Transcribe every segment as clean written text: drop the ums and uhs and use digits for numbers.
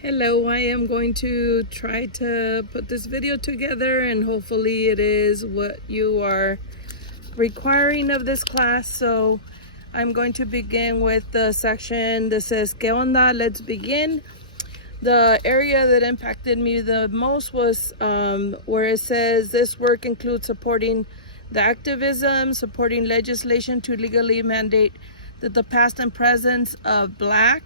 Hello, I am going to try to put this video together and hopefully it is what you are requiring of this class. So I'm going to begin with the section that says ¿Qué onda? Let's begin. The area that impacted me the most was where it says this work includes supporting the activism, supporting legislation to legally mandate that the past and presence of Black,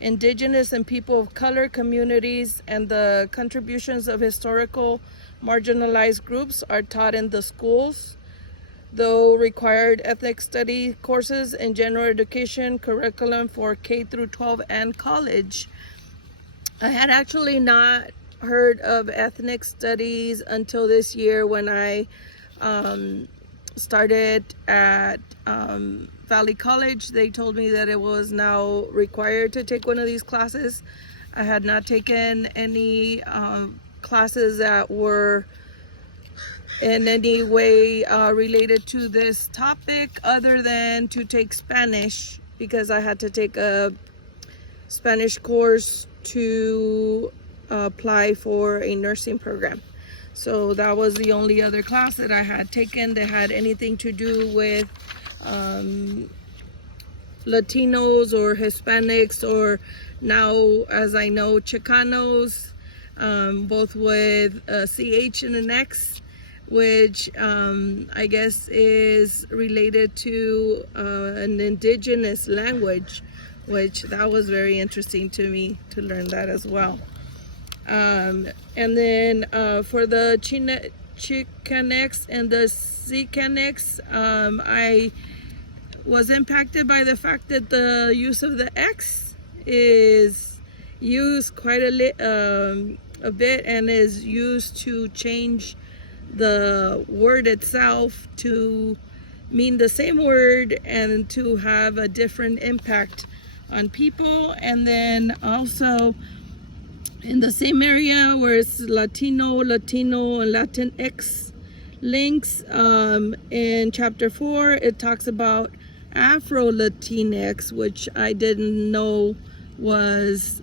Indigenous, and people of color communities and the contributions of historical marginalized groups are taught in the schools, though required ethnic study courses and general education curriculum for K through 12 and college. I had actually not heard of ethnic studies until this year when I started at Valley College. They told me that it was now required to take one of these classes. I had not taken any classes that were in any way related to this topic other than to take Spanish, because I had to take a Spanish course to apply for a nursing program. So that was the only other class that I had taken that had anything to do with Latinos or Hispanics, or now, as I know, Chicanos, both with a CH and an X, which I guess is related to an indigenous language, which that was very interesting to me to learn that as well. And then for the Chicanx and the Chicanx, I was impacted by the fact that the use of the X is used quite a bit and is used to change the word itself to mean the same word and to have a different impact on people. And then also in the same area where it's Latino, and Latinx links, in chapter 4, it talks about Afro-Latinx, which I didn't know was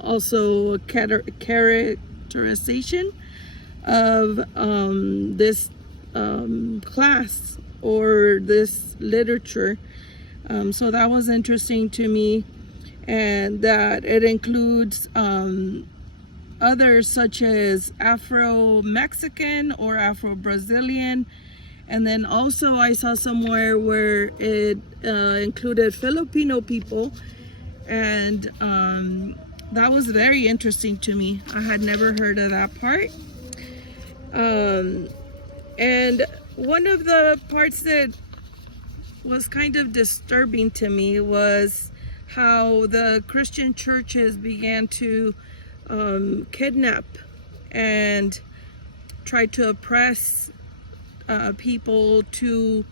also a characterization of this class or this literature. So that was interesting to me, and that it includes others such as Afro-Mexican or Afro-Brazilian. And then also I saw somewhere where it included Filipino people, and that was very interesting to me. I had never heard of that part. And one of the parts that was kind of disturbing to me was how the Christian churches began to kidnap and try to oppress people to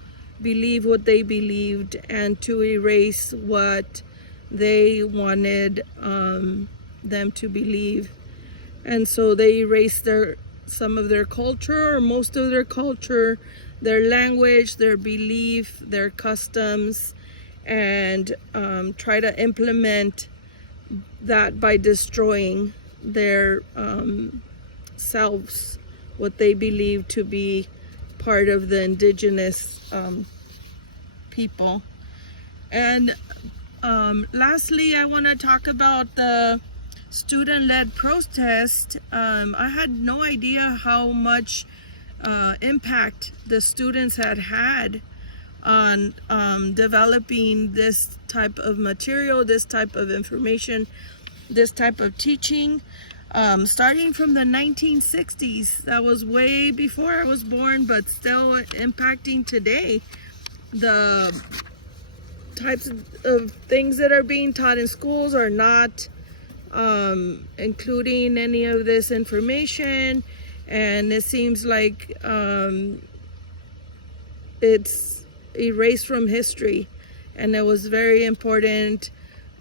believe what they believed and to erase what they wanted them to believe. And so they erased some of their culture, or most of their culture, their language, their belief, their customs, and try to implement that by destroying their selves, what they believe to be part of the indigenous people. And lastly, I want to talk about the student-led protest. I had no idea how much impact the students had on developing this type of material, this type of information, this type of teaching, starting from the 1960s. That was way before I was born, but still impacting today. The types of things that are being taught in schools are not including any of this information, and it seems like it's erased from history. And it was very important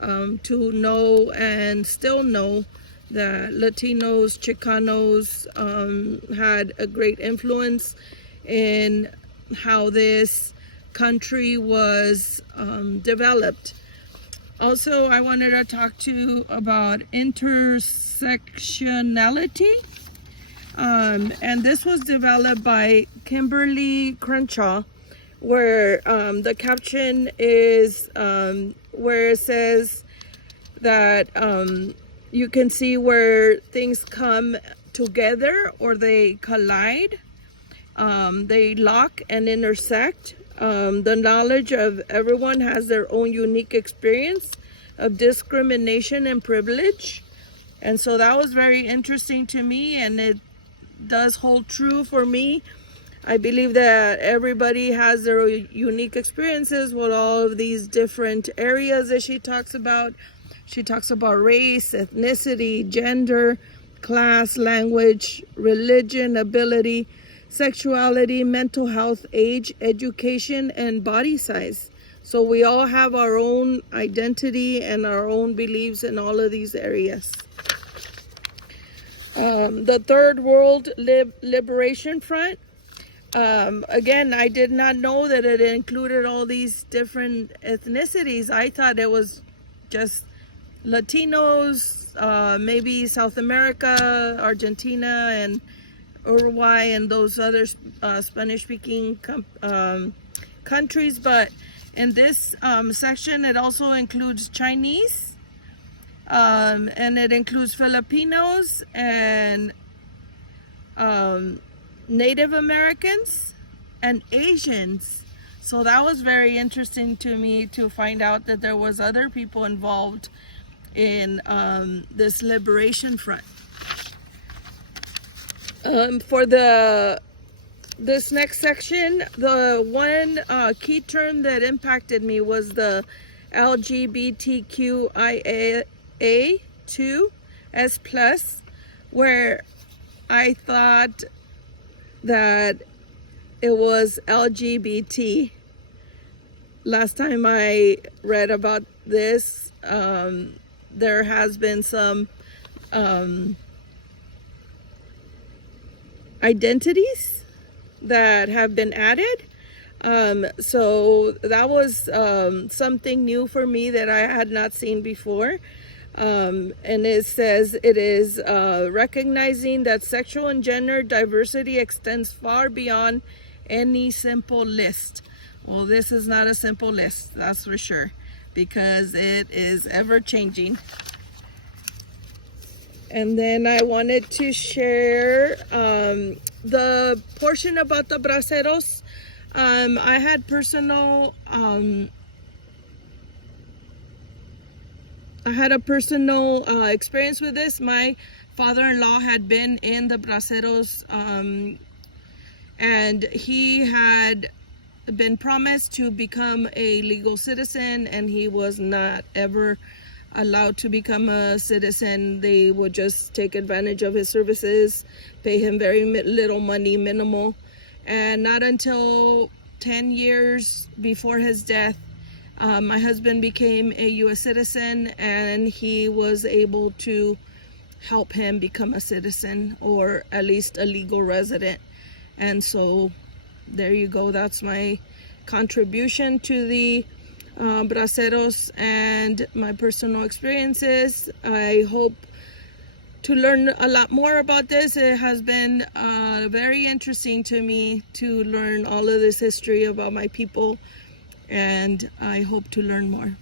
to know and still know that Latinos, Chicanos had a great influence in how this country was developed. Also, I wanted to talk to you about intersectionality. And this was developed by Kimberly Crenshaw, where the caption is where it says that you can see where things come together or they collide, they lock and intersect. The knowledge of everyone has their own unique experience of discrimination and privilege. And so that was very interesting to me, and it does hold true for me. I believe that everybody has their unique experiences with all of these different areas that she talks about. She talks about race, ethnicity, gender, class, language, religion, ability, sexuality, mental health, age, education, and body size. So we all have our own identity and our own beliefs in all of these areas. The Third World Liberation Front. Again, I did not know that it included all these different ethnicities. I thought it was just Latinos, maybe South America, Argentina, and Uruguay, and those other Spanish-speaking countries. But in this section, it also includes Chinese, and it includes Filipinos and Native Americans and Asians. So that was very interesting to me to find out that there was other people involved in this liberation front. For this next section, the one key term that impacted me was the LGBTQIA2S+, where I thought that it was LGBT. Last time I read about this, there has been some identities that have been added. So that was something new for me that I had not seen before. And it says it is recognizing that sexual and gender diversity extends far beyond any simple list. Well, this is not a simple list, that's for sure, because it is ever changing. And then I wanted to share the portion about the braceros. I had personal experience with this. My father-in-law had been in the braceros, and he had been promised to become a legal citizen, and he was not ever allowed to become a citizen. They would just take advantage of his services, pay him very little money, minimal. And not until 10 years before his death, my husband became a U.S. citizen, and he was able to help him become a citizen, or at least a legal resident. And so there you go. That's my contribution to the braceros and my personal experiences. I hope to learn a lot more about this. It has been very interesting to me to learn all of this history about my people, and I hope to learn more.